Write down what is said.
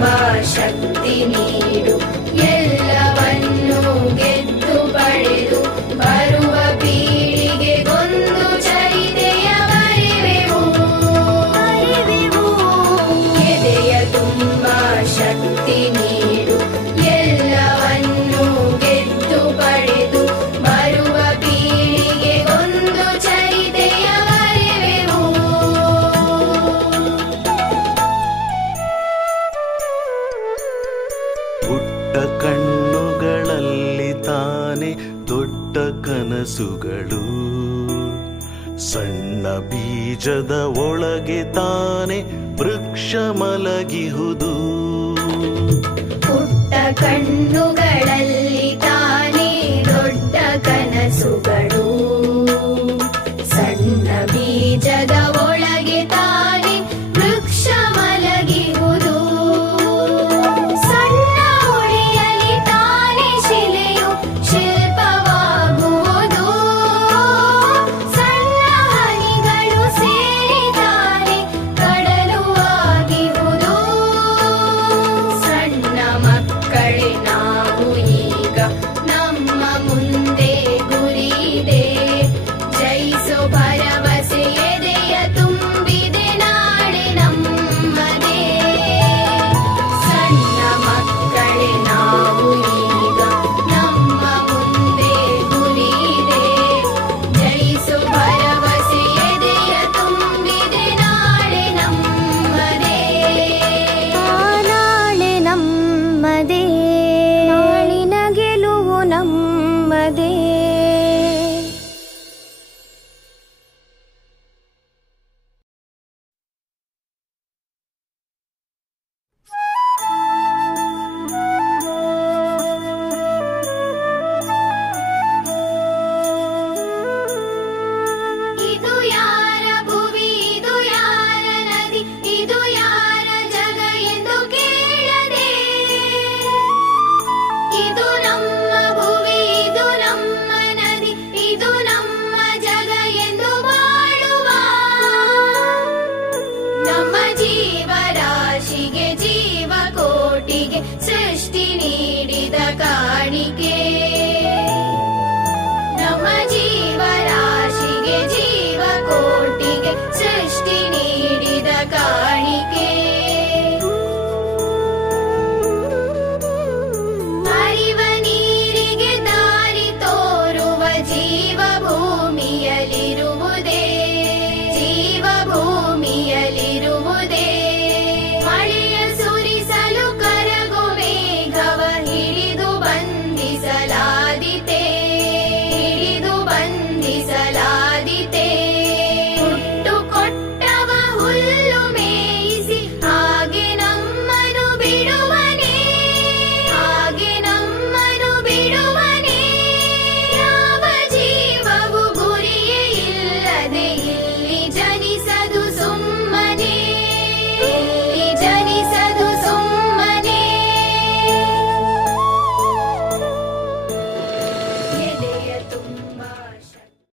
ತುಂಬಾ ಶಕ್ತಿ ನೀಡು, ಎಲ್ಲವನ್ನೂ ಗೆದ್ದು ಪಡೆದು ಬರುವ ಪೀಳಿಗೆಗೊಂದು ಚರಿತೆಯ ಬರೆವೆವು. ಎದೆಯ ತುಂಬಾ ಶಕ್ತಿ ನೀಡು, ಎಲ್ಲವನ್ನೂ ಗೆದ್ದು ಪಡೆದು ಬರುವ ಪೀಳಿಗೆಗೊಂದು ಚರಿತೆಯ ಬರೆವೆವು. ಪುಟ್ಟ ಕಣ್ಣುಗಳಲ್ಲಿ ತಾನೆ ದೊಡ್ಡ ಕನಸುಗಳು, ಸಣ್ಣ ಬೀಜದ ಒಳಗೆ ತಾನೆ ವೃಕ್ಷ ಮಲಗಿಹುದು. ಪುಟ್ಟ ಕಣ್ಣುಗಳಲ್ಲಿ ತಾನೇ ದೊಡ್ಡ ಕನಸುಗಳು, ಸಣ್ಣ ಬೀಜದ ಒಳಗೆ ತಾನೇ ವೃಕ್ಷ ಮಲಗಿಹುದು. ಸಣ್ಣ ಉಳಿಯಲಿ ತಾನೇ ಶಿಲೆಯು ಶಿಲ್ಪವಾಗುವುದು, ಸಣ್ಣ ಹನಿಗಳು ಸೇರಿ ತಾನೇ ಕಡಲು ಆಗಿಹುದು. ಸಣ್ಣ ಮಕ್ಕಳೇ ನಾವು ಈಗ, ನಮ್ಮ ಮುಂದೆ ಗುರಿ ಇದೆ, ಜಯಿಸೋ ಭರವಸೆ ಎದೆಯ ತುಂಬಿದೆ, ನಾಳೆ ನಮ್ಮದೇ. ಸಣ್ಣ ಮಕ್ಕಳೇ ನಾವು ಈಗ, ನಮ್ಮ ಮುಂದೆ ಗುರಿ ಇದೆ, ಜಯಿಸೋ ಭರವಸೆ ಎದೆಯ ತುಂಬಿದೆ, ನಾಳೆ ನಮ್ಮದೇ. ನಾಳೆ ನಮ್ಮದೇ, ನಾಳಿನ ಗೆಲುವು ನಮ್ಮದೇ.